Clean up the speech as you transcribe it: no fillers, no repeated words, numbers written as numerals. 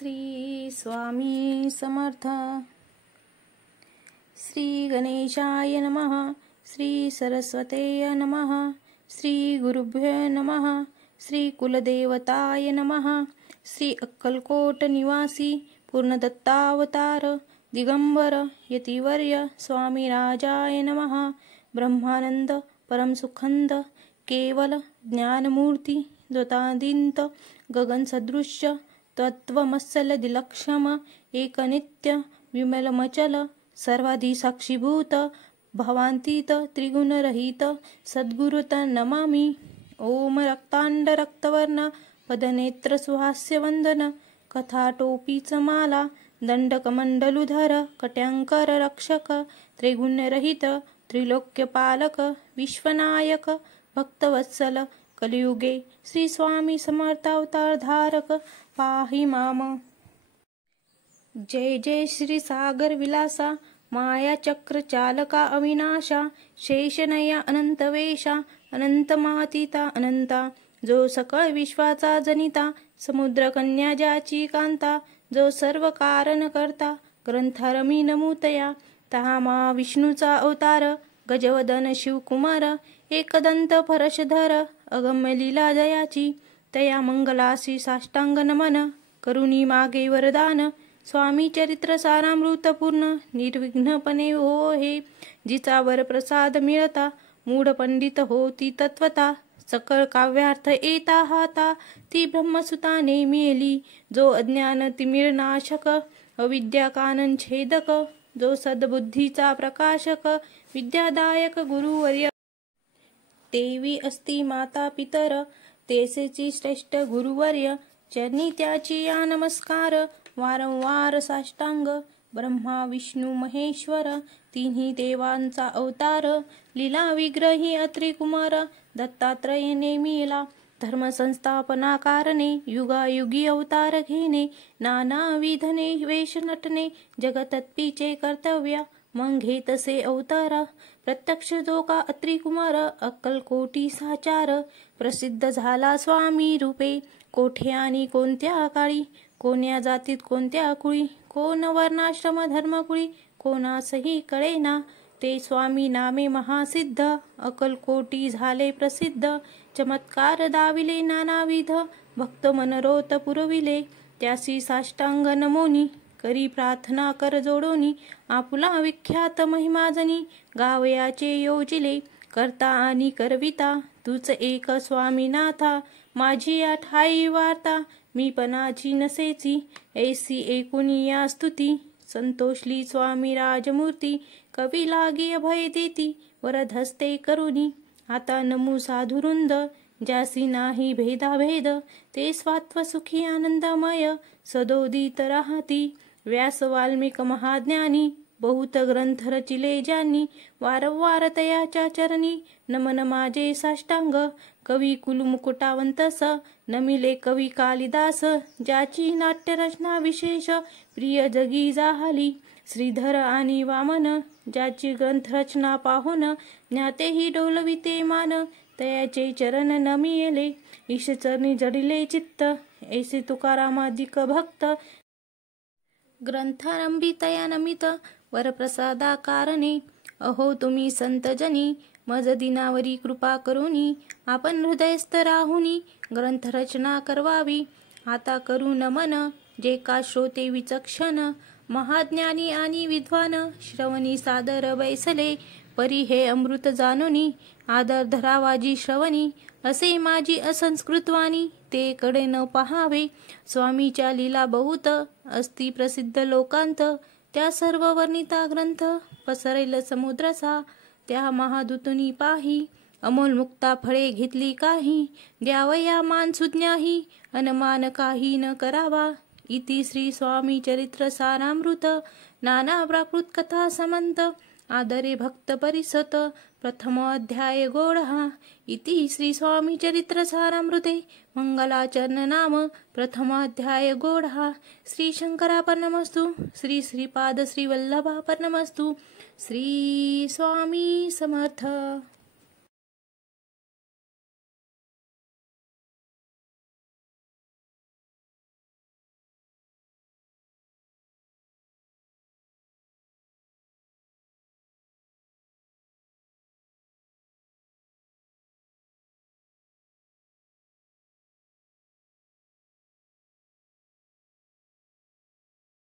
श्री स्वामी समर्थ. श्री गणेशाय नमः. श्री सरस्वतेय नमः. श्री गुरुभ्यो नमः. श्री कुलदेवताय नमः. श्री अक्कलकोट निवासी पूर्णदत्तावतार दिगंबर यतिवर्य स्वामी राजाय नमः. ब्रह्मानंद परम सुखंद केवल ज्ञानमूर्ती द्वतादिंत गगन सदृश्य तत्वमसल दिलक्षम एकनित्य विमलमचल सर्वाधी साक्षीभूत भवांतीत त्रिगुणरहित सद्गुरुत नमामि. ओम रक्तांड रक्तवर्ण पदनेत्र सुहास्य वंदन कथाटोपीच माला दंडकमंडलुधर कट्यांकर रक्षक त्रिगुणरहित त्रिलोक्यपालक विश्वनायक भक्तवत्सल कलियुगे श्री स्वामी समर्थ अवतार धारक पाहि माम. जय जय श्री सागर विलासा माया चक्र चालका अविनाशा शेषनया अनंत वेशा अनंत महातीता अनंता जो सकळ विश्वाचा जनिता समुद्र कन्या ज्याची कांता जो सर्व कारण करता ग्रंथारमी नमूतया तहा मा विष्णूचा अवतार गजवदन शिवकुमार एकदंत फरशधर अगम्य लीला जयाची तया मंगलासी साष्टांग नमन करुणी मागे वरदान स्वामी चरित्र सारामृत पूर्ण निर्विघ्नपणे हो हे जिचा वर प्रसाद मिळता मूढ पंडित होती तत्वता सकळ काव्यार्थ येता हाता ती ब्रह्मसुताने मिळली जो अज्ञान तिमिरनाशक अविद्या कानन छेदक जो सद्बुद्धीचा प्रकाशक विद्यादायक गुरुवर्य देवी असती माता पितर तेसेची श्रेष्ठ गुरुवर्य चरणी त्याची या नमस्कार वारंवार साष्टांग ब्रह्मा विष्णू महेश्वर तिन्ही देवांचा अवतार लीला विग्रही अत्रिकुमार दत्तात्रय नेमिला धर्म संस्थापना कारणे युगायुगी अवतार घेणे नानाविधने वेश नटणे जगतत्पीचे कर्तव्य मग घेतसे अवतार प्रत्यक्ष जो का अत्रिकुमार अक्कलकोटी साचार प्रसिद्ध झाला स्वामी रूपे कोठे आणि कोणत्या काळी कोण्या जातीत कोणत्या कुळी कोण वर्णाश्रम धर्मकुळी कोणासही कळेना ते स्वामी नामे महासिद्ध अक्कलकोटी झाले प्रसिद्ध चमत्कार दाविले नानाविध भक्त मनोरथ पुरविले त्यासी साष्टांग नमोनी करी प्रार्थना कर जोडोनी आपुला विख्यात महिमाजनी गावयाचे योजिले करता आणि करविता तूच एक स्वामीनाथा माझी या ठाई वार्ता मी पणाची नसेची ऐसी एकुणी या स्तुती संतोषली स्वामी राजमूर्ती कवी लागी अभय देती वरद हस्ते करुनी आता नमू साधुरुंद ज्यासी नाही भेदाभेद ते स्वात्व सुखी आनंदमय सदोदित राहती व्यास वाल्मिक महाज्ञानी बहुत ग्रंथ रचिले ज्यांनी वारंवार तयाच्या चरणी नमन माझे साष्टांग कवी कुलमुकुटावंतस नमिले कवी कालिदास ज्याची नाट्यरचना विशेष प्रिय जगी जाहली श्रीधर आणि वामन ज्याची ग्रंथरचना पाहून ज्ञातेही डोलविते मान तयाचे चरण नमिले ईशचरणी जडिले चित्त ऐसे तुकारामादिक भक्त ग्रंथारंभी तया नमित वरप्रसादा कारणे अहो तुम्ही संतजनी मज दिनावरी कृपा करुनी आपण हृदयस्थ राहुनी ग्रंथरचना करवावी आता करू नमन जे का श्रोते विचक्षण महाज्ञानी आणि विद्वान श्रवणी सादर बैसले परी हे अमृत जाणुनी आदर धरावाजी श्रवणी असे माझी असंस्कृतवाणी ते कडे न पहावे स्वामीच्या लीला बहुत असती प्रसिद्ध लोकांत त्या सर्व वर्णिता ग्रंथ पसरेल समुद्रसा त्या महादूतनी पाही अमोल मुक्ता फळे घेतली काही द्यावया मान सुज्ञाही अनमान काही न करावा इति श्री स्वामी चरित्र सारामृत नाना प्राकृत कथा समंत आदरे भक्त परिसत प्रथम अध्याय गोढा इति श्री स्वामी चरित्र सारामृते मंगलाचरण नाम प्रथम अध्याय गोढा श्री शंकरापन्नमस्तु श्री श्रीपाद श्री वल्लभापन्नमस्तु श्री स्वामी समर्थ.